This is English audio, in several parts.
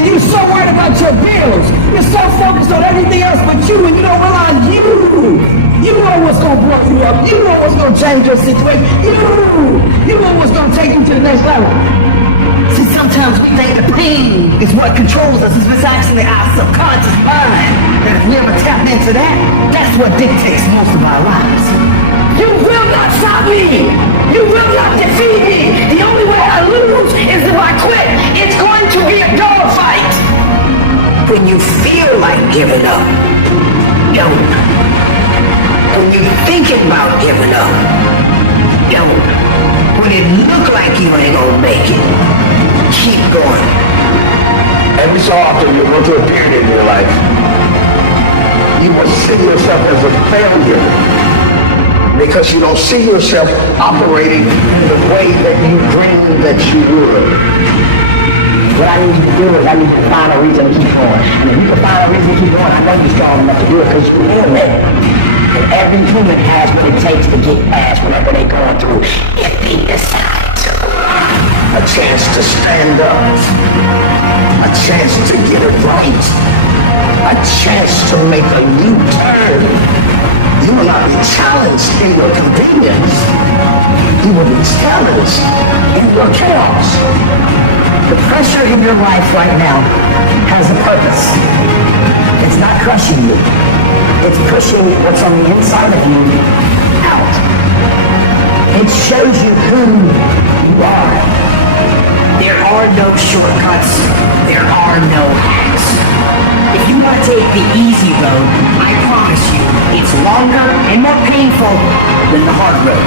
And you're so worried about your bills. You're so focused on everything else but you, and you don't realize you know what's going to blow you up. You know what's going to change your situation. You know what's going to take you to the next level. See, sometimes we think the pain is what controls us. It's actually our subconscious mind. And if we ever tap into that, that's what dictates most of our lives. You will not stop me. You will not defeat me. The only way I lose is if I quit. It's going to be a dogfight. When you feel like giving up, don't. When you're thinking about giving up, don't. When it look like you ain't gonna make it, keep going. Every so often you go through a period in your life, you will see yourself as a failure because you don't see yourself operating in the way that you dreamed that you would. What I need you to do is I need you to find a reason to keep going. And if you can find a reason to keep going, I know you're strong enough to do it because you're human. And every human has what it takes to get past whatever they're going through if they decide to. A chance to stand up, a chance to get it right, a chance to make a U-turn. You will not be challenged in your convenience. You will be challenged in your chaos. The pressure in your life right now has a purpose. It's not crushing you. It's pushing what's on the inside of you out. It shows you who you are. There are no shortcuts. There are no hacks. If you want to take the easy road, I promise you, it's longer and more painful than the hard road.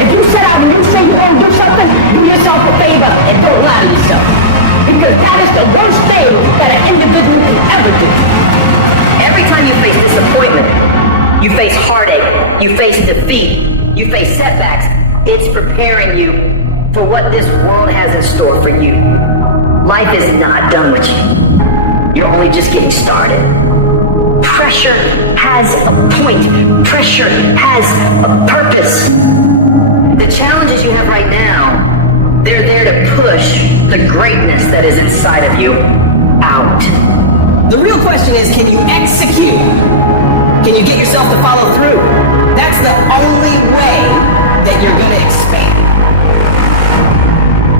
If you set out and you say you're going to do something, do yourself a favor and don't lie to yourself. Because that is the worst thing that an individual can ever do. Every time you face disappointment, you face heartache, you face defeat, you face setbacks, it's preparing you for what this world has in store for you. Life is not done with you. You're only just getting started. Pressure has a point. Pressure has a purpose. The challenges you have right now, they're there to push the greatness that is inside of you out. The real question is, can you execute? Can you get yourself to follow through? That's the only way that you're going to expand.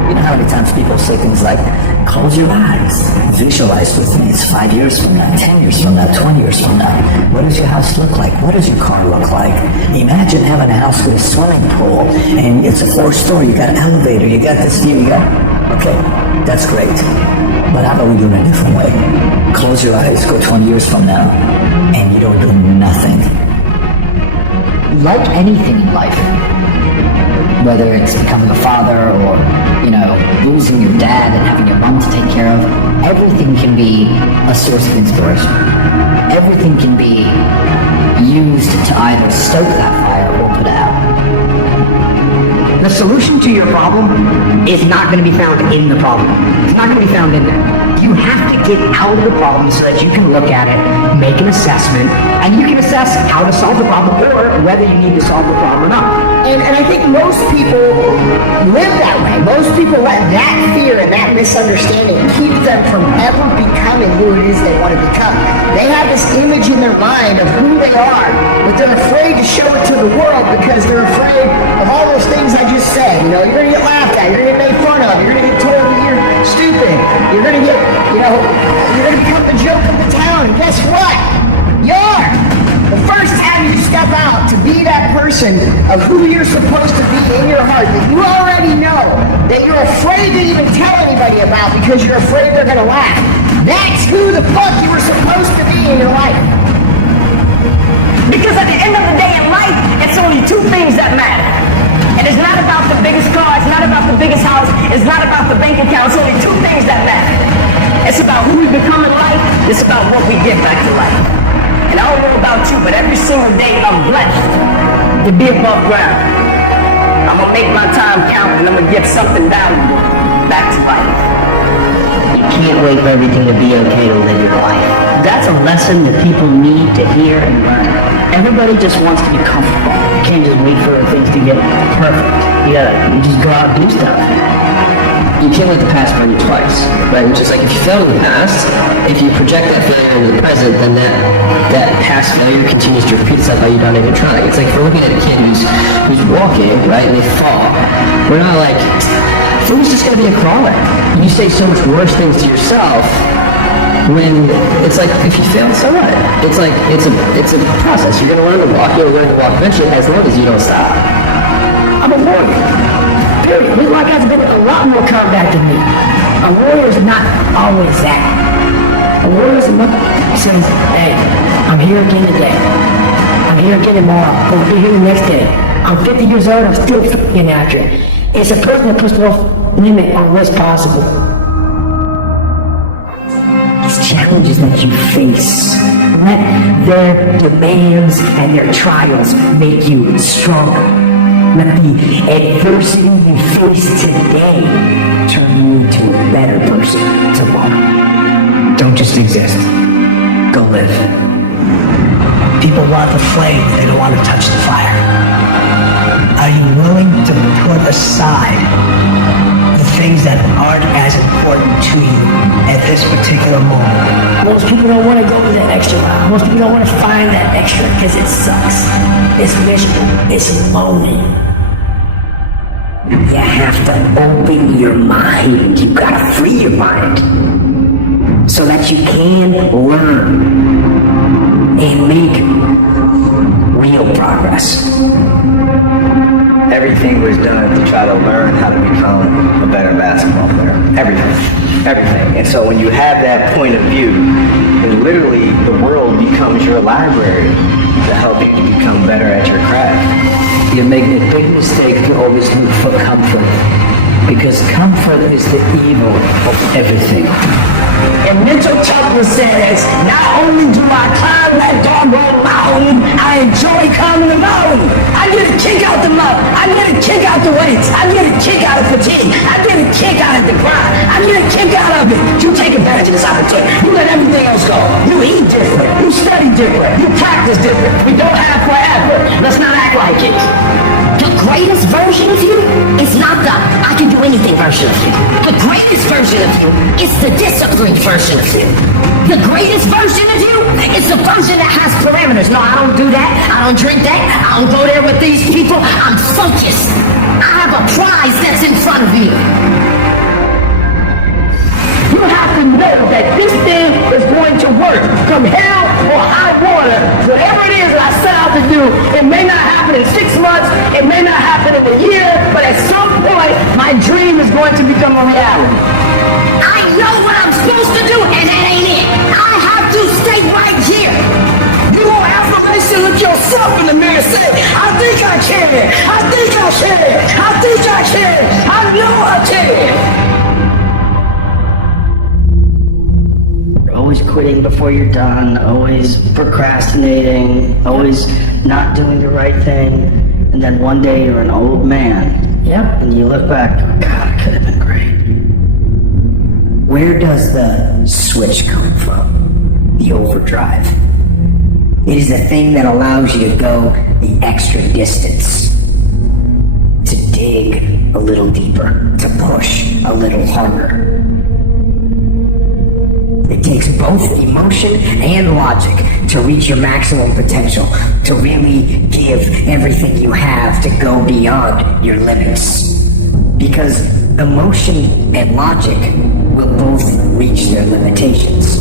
You know how many times people say things like, close your eyes, visualize with me, it's 5 years from now, 10 years from now, 20 years from now. What does your house look like? What does your car look like? Imagine having a house with a swimming pool, and it's a 4-story, you got an elevator, you got this view, okay, that's great. But how about we do it in a different way? Close your eyes, go 20 years from now, and you don't do nothing. Like anything in life, whether it's becoming a father or, losing your dad and having your mom to take care of, everything can be a source of inspiration. Everything can be used to either stoke that fire or put it out. The solution to your problem is not going to be found in the problem. It's not going to be found in there. You have to get out of the problem so that you can look at it, make an assessment, and you can assess how to solve the problem or whether you need to solve the problem or not. And I think most people live that way. Most people let that fear and that misunderstanding keep them from ever becoming who it is they want to become. They have this image in their mind of who they are, but they're afraid to show it to the world because they're afraid of all those things I just said. You're going to get laughed at, you're going to get made fun of, you're going to get told that you're stupid, you're going to get, you're going to become the joke of the town, and guess what? You're! The first time you step out to be that person of who you're supposed to be in your heart that you already know, that you're afraid to even tell anybody about because you're afraid they're going to laugh. That's who the fuck you were supposed to be in your life. Because at the end of the day in life, it's only 2 things that matter. And it's not about the biggest car, it's not about the biggest house, it's not about the bank account, it's only 2 things that matter. It's about who we become in life, it's about what we give back to life. And I don't know about you, but every single day I'm blessed to be above ground. I'm going to make my time count and I'm going to get something valuable back to life. You can't wait for everything to be okay to live your life. That's a lesson that people need to hear and learn. Everybody just wants to be comfortable. You can't just wait for things to get perfect. You just go out and do stuff. you can't let the past burn you twice, right? Which is like, if you fail in the past, if you project that failure into the present, then that past failure continues to repeat itself by you not even trying. It's like, if we're looking at a kid who's walking, right, and they fall, we're not like, food's just gonna be a crawler. You say so much worse things to yourself when it's like, if you fail, so what? It's like, it's a process. You're gonna learn to walk, you'll learn to walk eventually, as long as you don't stop. I'm a warrior. Period. This life has been a lot more combat than me. A warrior is not always that. A warrior is someone who says, hey, I'm here again today. I'm here again tomorrow. I'll be here the next day. I'm 50 years old, I'm still getting after it. It's a person that puts no limit on what's possible. These challenges that you face, let their demands and their trials make you stronger. Let the adversity you face today turn you into a better person tomorrow. Don't just exist. Go live. People want the flame, they don't want to touch the fire. Are you willing to put aside the things that aren't as important to you at this particular moment? Most people don't want to go to that extra mile. Most people don't want to find that extra because it sucks. It's miserable. It's lonely. You have to open your mind. You gotta free your mind so that you can learn and make real progress. Everything was done to try to learn how to become a better basketball player. Everything. And so when you have that point of view, then literally the world becomes your library to help you to become better at your craft. You're making a big mistake to always look for comfort, because comfort is the evil of everything. And mental toughness says, not only do I climb that doggone mountain, I enjoy climbing the mountain. I get a kick out the mountain. I get a kick out the weights. I get a kick out of fatigue. I get a kick out of the grind. I get a kick out of it. You take advantage of this opportunity. You let everything else go. You eat different. You study different. You practice different. We don't have forever. Let's not act like it. The greatest version of you is not the I can do anything version of you. The greatest version of you is the disciplined version of you. The greatest version of you is the version that has parameters. No, I don't do that. I don't drink that. I don't go there with these people. I'm focused. I have a prize that's in front of you. You have to know that this thing is going to work. From hell or high water, whatever it is that I set out to do, it may not happen in 6 months, it may not happen in a year, but at some point, my dream is going to become a reality. I know what I'm supposed to do, and that ain't it. I have to stay right here. You won't have to look yourself in the mirror and say, I think I can, I think I can, I think I can, I know I can. Always quitting before you're done, always procrastinating, always not doing the right thing, and then one day you're an old man. Yep. And you look back, God, it could have been great. Where does the switch come from? The overdrive. It is the thing that allows you to go the extra distance, to dig a little deeper, to push a little harder. It takes both emotion and logic to reach your maximum potential, to really give everything you have, to go beyond your limits. Because emotion and logic will both reach their limitations.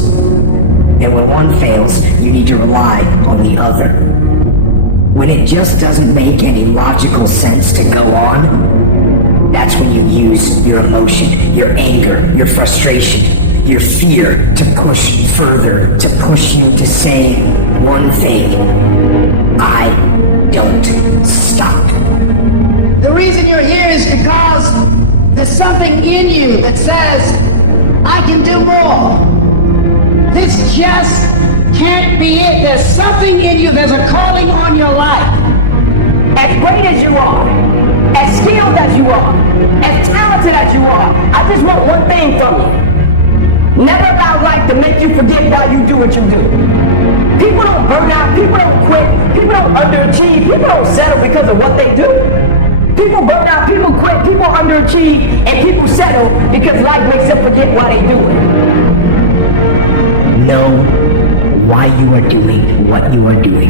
And when one fails, you need to rely on the other. When it just doesn't make any logical sense to go on, that's when you use your emotion, your anger, your frustration, your fear to push further, to push you to say one thing: I don't stop. The reason you're here is because there's something in you that says, I can do more. This just can't be it. There's something in you, there's a calling on your life. As great as you are, as skilled as you are, as talented as you are, I just want one thing from you. Never allow life to make you forget why you do what you do. People don't burn out, people don't quit, people don't underachieve, people don't settle because of what they do. People burn out, people quit, people underachieve, and people settle because life makes them forget why they do it. Know why you are doing what you are doing,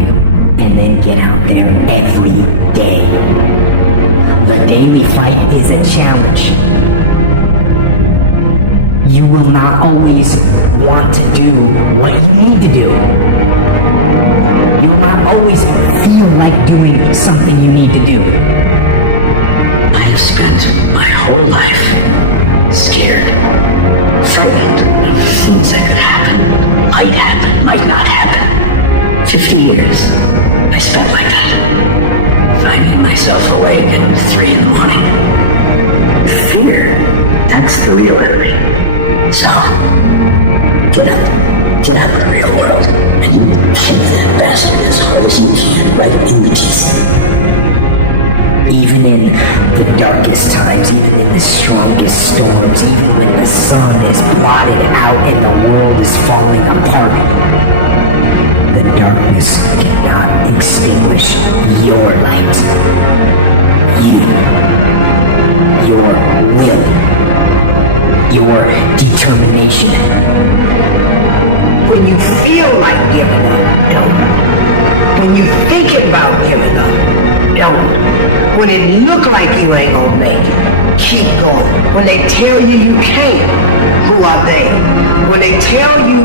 and then get out there every day. The daily fight is a challenge. You will not always want to do what you need to do. You will not always feel like doing something you need to do. I have spent my whole life scared, frightened of things that could happen, might not happen. 50 years I spent like that, finding myself awake at 3 in the morning. Fear, that's the real enemy. So, get out of the real world, and you kick that bastard as hard as you can, right in the teeth. Even in the darkest times, even in the strongest storms, even when the sun is blotted out and the world is falling apart, the darkness cannot extinguish your light. You, your will, your determination. When you feel like giving up, don't. When you think about giving up, don't. When it look like you ain't gonna make it, keep going. When they tell you you can't, who are they? When they tell you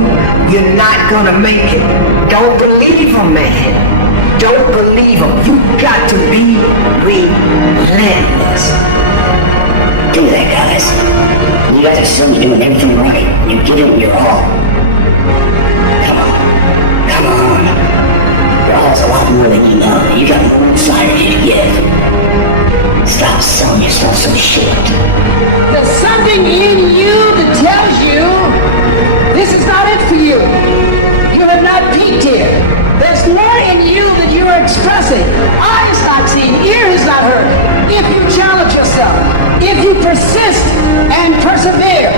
you're not gonna make it, don't believe them, man. Don't believe them. You got to be relentless. Do that, guys. You guys are still doing everything right. You give it your all. Come on. Your all's a lot more than you know. You got more inside of you to give. Stop selling yourself some shit. There's something in you that tells you this is not it for you. You have not peaked here. There's more in you that you are expressing. Eye is not seen, ear is not heard. If you challenge yourself, if you persist and persevere.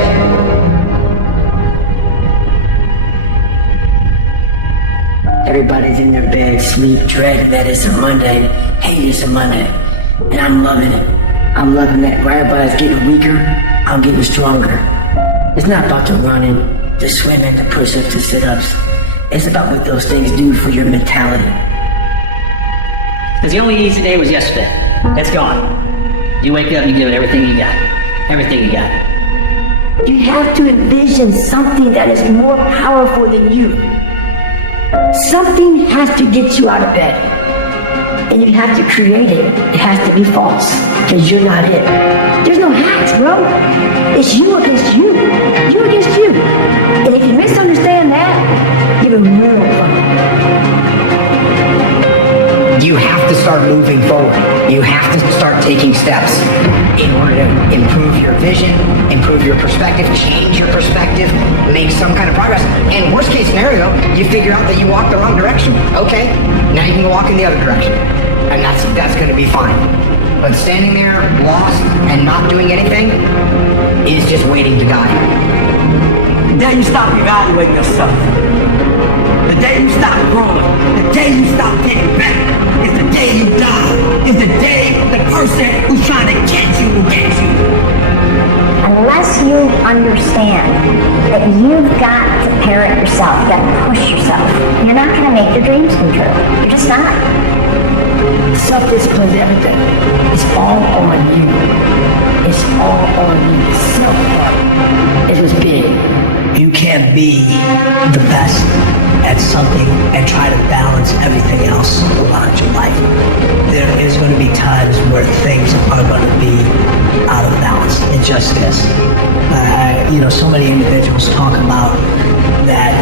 Everybody's in their bed, sleep, dread that it's a Monday, hate it's a Monday. And I'm loving it. I'm loving that. Where everybody's getting weaker, I'm getting stronger. It's not about the running, the swimming, the push-ups, the sit-ups. It's about what those things do for your mentality. Because the only easy day was yesterday. It's gone. You wake up, you give it everything you got. Everything you got. You have to envision something that is more powerful than you. Something has to get you out of bed. And you have to create it. It has to be false. Because you're not it. There's no hacks, bro. It's you against you. You against you. And if you misunderstand that, you're in real trouble. You have to start moving forward. You have to start taking steps in order to improve your vision, improve your perspective, change your perspective, make some kind of progress. And worst case scenario, you figure out that you walked the wrong direction. Okay, now you can walk in the other direction. And that's going to be fine. But standing there lost and not doing anything is just waiting to die. The day you stop evaluating yourself, the day you stop growing, the day you stop getting better, is the day you die. Is the day the person who's trying to get you will get you. Unless you understand that you've got to parent yourself, you've got to push yourself, you're not going to make your dreams come true. You're just not. Self-discipline is everything. It's all on you. It's all on you. Self-love is what's big. You can't be the best at something and try to balance everything else around your life. There is going to be times where things are going to be out of balance. It just is. So many individuals talk about that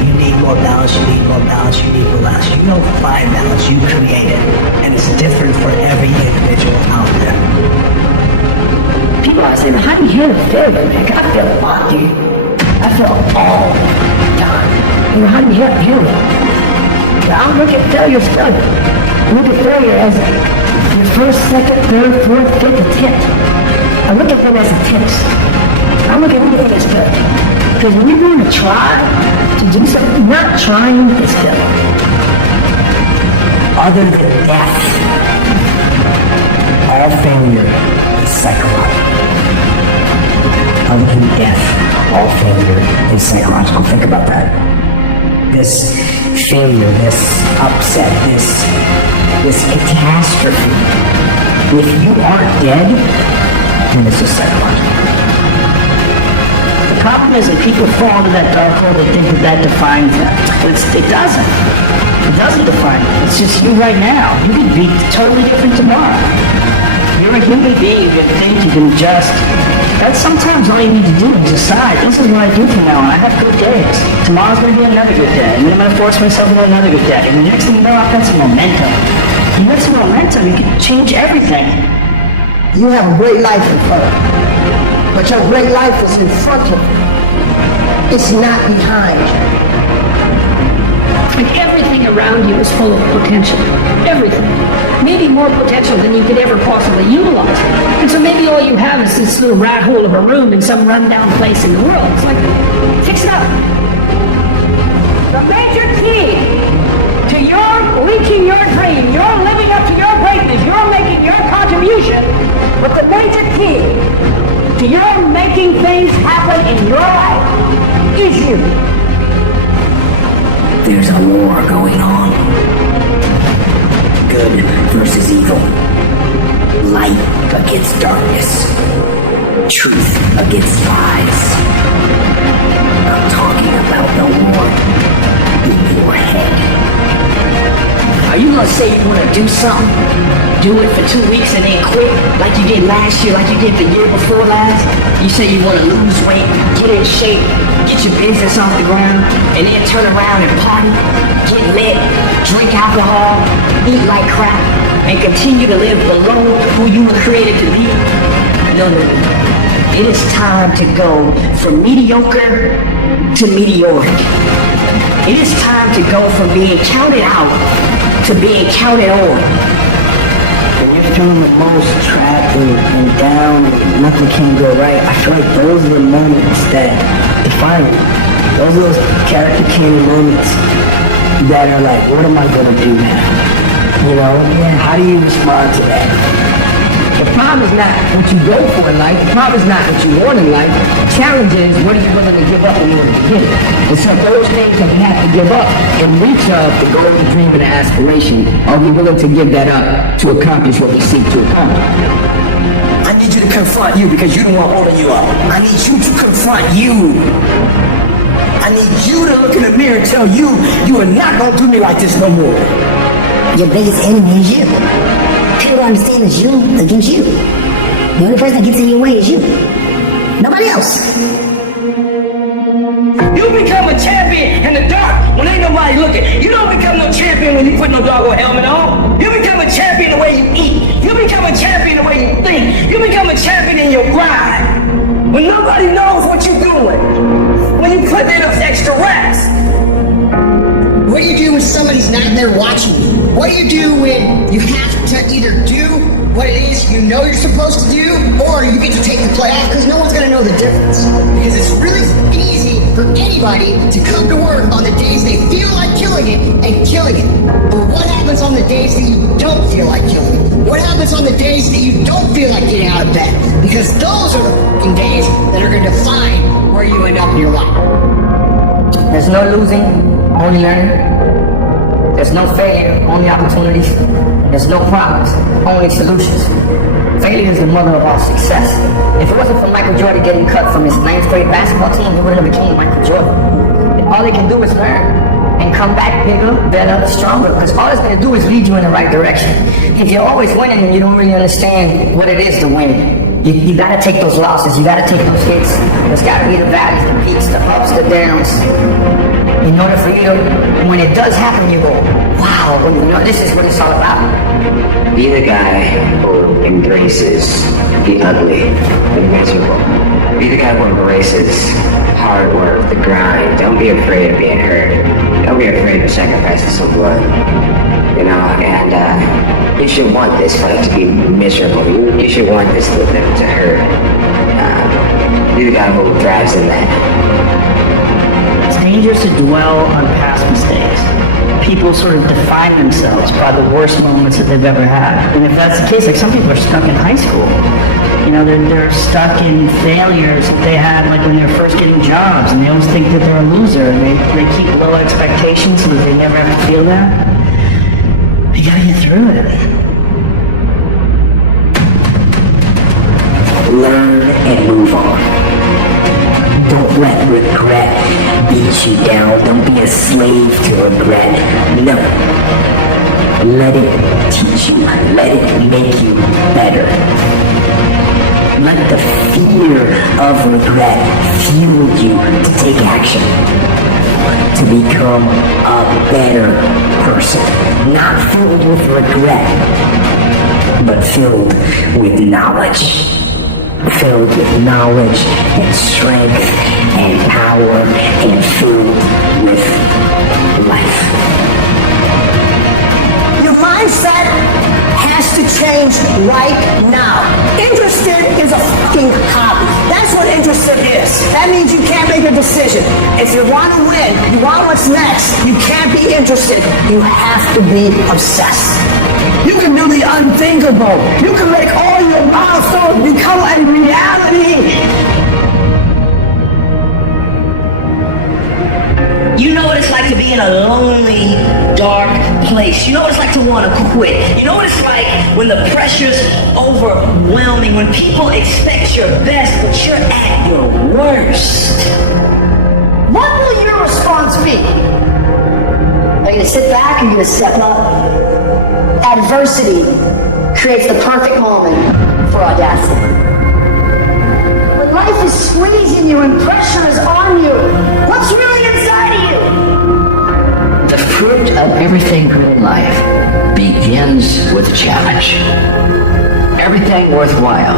you need more balance, you need more balance, you need more balance. You don't find balance, you create it. And it's different for every individual out there. People are saying, how do you handle failure, man? I feel a lot, dude. I feel all the time. How do you handle it? I don't look at failure as failure. I look at failure as your first, second, third, fourth, fifth attempt. I look at them as attempts. I look at anything as failure. Because when you're going to try to do something, not trying is failure. Other than that, all failure is psychological. Other than death, all failure is psychological. Think about that. This failure, this upset, this catastrophe, if you aren't dead, then it's just psychological. The problem is that people fall into that dark hole, they think that defines them. But it doesn't. It doesn't define you. It's just you right now. You could be totally different tomorrow. You're a human being. You can think, you can adjust. That's sometimes all you need to do is decide, this is what I do from now on. I have good days. Tomorrow's going to be another good day. And then I'm going to force myself into another good day. And the next thing you know, I've got some momentum. You got some momentum, you can change everything. You have a great life in front of you. But your great life is in front of you. It's not behind you. Like everything around you is full of potential. Everything. Maybe more potential than you could ever possibly utilize. And so maybe all you have is this little rat hole of a room in some rundown place in the world. It's like, fix it up. The major key to your reaching your dream, you're living up to your greatness, you're making your contribution, but the major key to your making things happen in your life is you. There's a war going on. Good versus evil. Light against darkness. Truth against lies. I'm talking about the war in your head. Are you gonna say you wanna do something, do it for 2 weeks and then quit, like you did last year, like you did the year before last? You say you wanna lose weight, get in shape, get your business off the ground, and then turn around and party, get lit, drink alcohol, eat like crap, and continue to live below who you were created to be? No. It is time to go from mediocre to meteoric. It is time to go from being counted out to being counted on. When you're feeling the most trapped and down and nothing can go right, I feel like those are the moments that define you. Those are those character candy moments that are like, what am I gonna do now? You know, how do you respond to that? The problem is not what you go for in life. The problem is not what you want in life. The challenge is, what are you willing to give up in order to get it? And so those things that we have to give up in reach of the goal, the dream, and the aspiration, are we willing to give that up to accomplish what we seek to accomplish? I need you to confront you because you don't want holding you up. I need you to confront you. I need you to look in the mirror and tell you, you are not gonna do me like this no more. Your biggest enemy is you. People don't understand it's you against you. The only person that gets in your way is you. Nobody else. You become a champion in the dark when ain't nobody looking. You don't become no champion when you put no doggone helmet on. You become a champion the way you eat. You become a champion the way you think. You become a champion in your grind. When nobody knows what you're doing. When you put in those extra reps. What do you do when somebody's not there watching you? What do you do when you have to either do what it is you know you're supposed to do, or you get to take the play off because no one's going to know the difference? Because it's really easy for anybody to come to work on the days they feel like killing it and killing it. But what happens on the days that you don't feel like killing it? What happens on the days that you don't feel like getting out of bed? Because those are the fucking days that are going to define where you end up in your life. There's no losing, only learning. There's no failure, only opportunities. There's no problems, only solutions. Failure is the mother of all success. If it wasn't for Michael Jordan getting cut from his ninth grade basketball team, he wouldn't have become Michael Jordan. And all they can do is learn and come back bigger, better, stronger, because all it's going to do is lead you in the right direction. If you're always winning and you don't really understand what it is to win, you got to take those losses, you got to take those hits. There's got to be the valleys, the peaks, the ups, the downs. In order for you to, when it does happen, you go, wow, this is what it's all about. Be the guy who embraces the ugly, the miserable. Be the guy who embraces hard work, the grind. Don't be afraid of being hurt. Don't be afraid of sacrificing some blood. You know, and you should want this fight to be miserable. You should want this to hurt. Be the guy who thrives in that. It's dangerous to dwell on past mistakes. people sort of define themselves by the worst moments that they've ever had. And if that's the case, like some people are stuck in high school. You know, they're stuck in failures that they had like when they're first getting jobs, and they always think that they're a loser, and they keep low expectations so that they never have to feel that. You gotta get through it. Learn and move on. Don't let regret beat you down. Don't be a slave to regret. No. Let it teach you. Let it make you better. Let the fear of regret fuel you to take action. To become a better person. Not filled with regret, but filled with knowledge. Filled with knowledge and strength and power and filled with life. Your mindset has to change right now. Interested is a fucking hobby. That's what interested is. That means you can't make a decision. If you want to win, you want what's next, you can't be interested. You have to be obsessed. You can do the unthinkable. You can make all your milestones become a reality. You know what it's like to be in a lonely, dark place. You know what it's like to want to quit. You know what it's like when the pressure's overwhelming, when people expect your best, but you're at your worst. What will your response be? Are you going to sit back or are you going to step up? Adversity creates the perfect moment for audacity. When life is squeezing you and pressure is on you, what's really inside of you? The fruit of everything good in life begins with a challenge. Everything worthwhile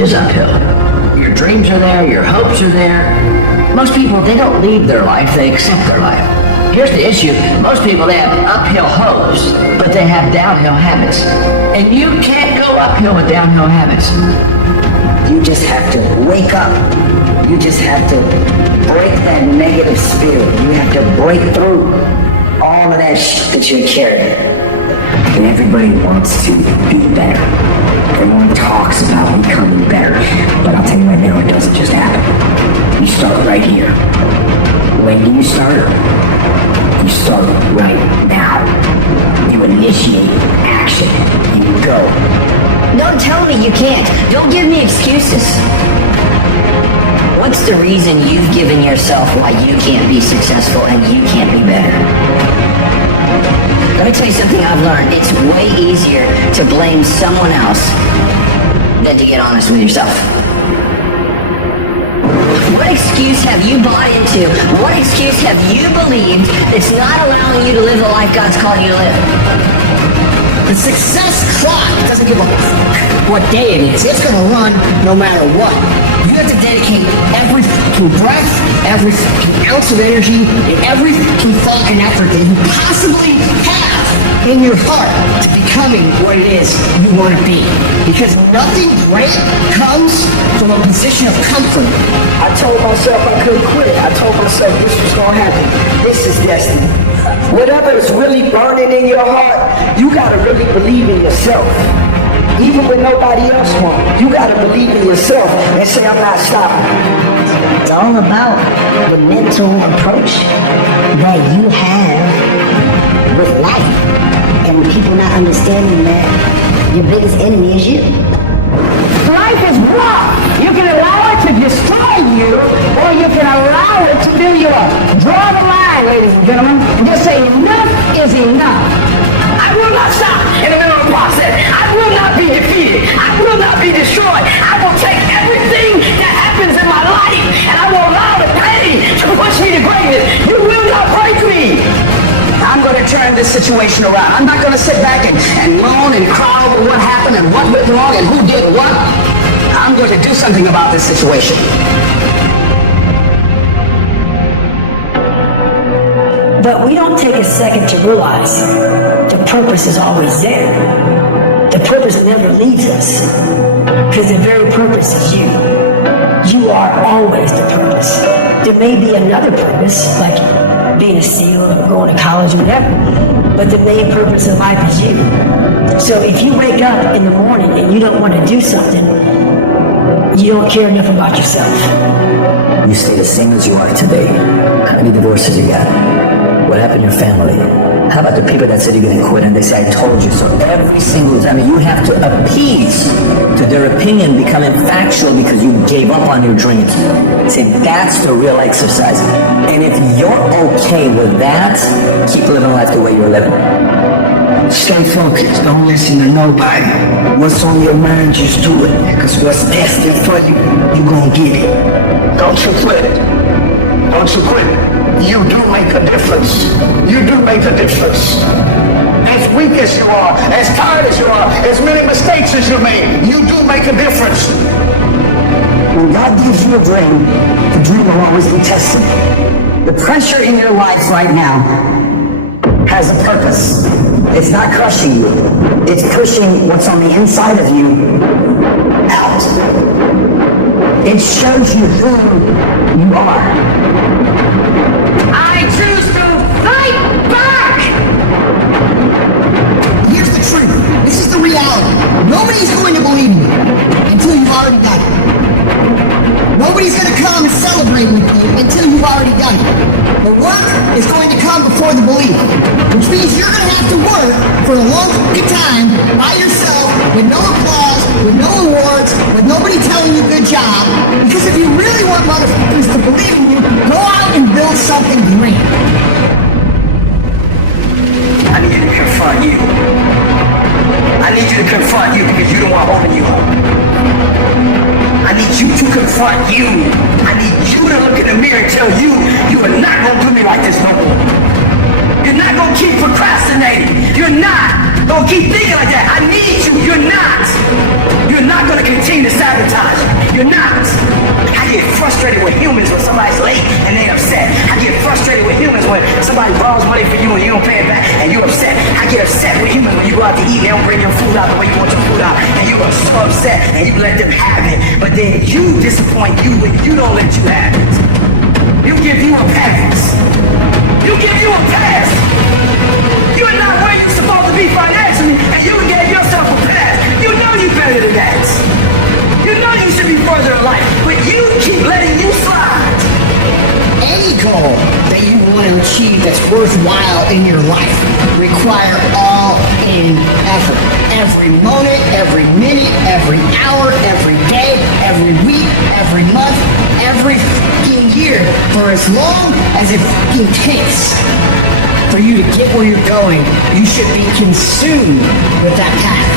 is uphill. Your dreams are there, your hopes are there. Most people, they don't lead their life, they accept their life. Here's the issue. Most people, they have uphill hopes, but they have downhill habits. And you can't go uphill with downhill habits. You just have to wake up. You just have to break that negative spirit. You have to break through all of that shit that you're carrying. And everybody wants to be better. Everyone talks about becoming better. But I'll tell you right now, it doesn't just happen. You start right here. When do you start? You start right now. You initiate action. You go. Don't tell me you can't. Don't give me excuses. What's the reason you've given yourself why you can't be successful and you can't be better? Let me tell you something I've learned. It's way easier to blame someone else than to get honest with yourself. What excuse have you bought into? What excuse have you believed that's not allowing you to live the life God's called you to live? The success clock doesn't give a fuck what day it is. It's going to run no matter what. You have to dedicate every fucking breath, every fucking ounce of energy, and every fucking fucking effort that you possibly have in your heart to becoming what it is you want to be. Because nothing great comes from a position of comfort. I told myself I couldn't quit. I told myself this was gonna happen. This is destiny. Whatever is really burning in your heart, you gotta really believe in yourself. Even when nobody else won't, you gotta believe in yourself and say, I'm not stopping. It's all about the mental approach that you have with life. And people not understanding that your biggest enemy is you. Life is rough. You can allow it to destroy you, or you can allow it to fill you up. Draw the line, ladies and gentlemen, and just say enough is enough. I will not stop in the middle of the process. I will not be defeated. I will not be destroyed. I will take everything that happens in my life, and I will allow the pain to push me to greatness. You will not break me. I'm going to turn this situation around. I'm not going to sit back and moan and cry over what happened and what went wrong and who did what. I'm going to do something about this situation. But we don't take a second to realize the purpose is always there. The purpose never leaves us, because the very purpose is you. You are always the purpose. There may be another purpose, like being a SEAL or going to college or whatever, but the main purpose of life is you. So if you wake up in the morning and you don't want to do something, you don't care enough about yourself. You stay the same as you are today. How many divorces you got? What happened to your family? How about the people that said you're going to quit and they say, I told you so? Every single time you have to appease to their opinion becoming factual because you gave up on your dreams. See, that's the real exercise. And if you're okay with that, keep living life the way you're living. Stay focused. Don't listen to nobody. What's on your mind, just do it. Because what's destined for you, you're going to get it. Don't you quit. Don't you quit. You do make a difference. You do make a difference. As weak as you are, as tired as you are, as many mistakes as you made, you do make a difference. When God gives you a dream, the dream will always be tested. The pressure in your life right now has a purpose. It's not crushing you. It's pushing what's on the inside of you out. It shows you who you are. I choose to fight back! Here's the truth. This is the reality. Nobody's going to believe you until you've already done it. Nobody's going to come and celebrate with you until you've already done it. The work is going to come before the belief, which means you're going to have to work for a long time by yourself, with no applause, with no awards, with nobody telling you good job. Because if you really want motherfuckers to believe in you, go out and build something great. I need you to confront you. I need you to confront you because you're the one holding you up. I need you to confront you. I need you to look in the mirror and tell you, you are not going to do me like this no more. You're not going to keep procrastinating. You're not going to keep thinking like that. I need you. You're not. You're not going to continue to sabotage. You're not. I get frustrated with humans when somebody's late and they upset. I get frustrated with humans when somebody borrows money from you and you don't pay it back and you're upset. I get upset with humans when you go out to eat and they don't bring your food out the way you want your food out and you are so upset and you let them have it. But then you disappoint you when you don't let you have it. You give you a pass. You give you a pass. You're not where you're supposed to be financially and you gave yourself a pass. You know you're better than that. You know you should be further in life, but you keep letting you slide. Any goal that you want to achieve that's worthwhile in your life require all-in effort. Every moment, every minute, every hour, every day, every week, every month, every fucking year, for as long as it fucking takes for you to get where you're going, you should be consumed with that path.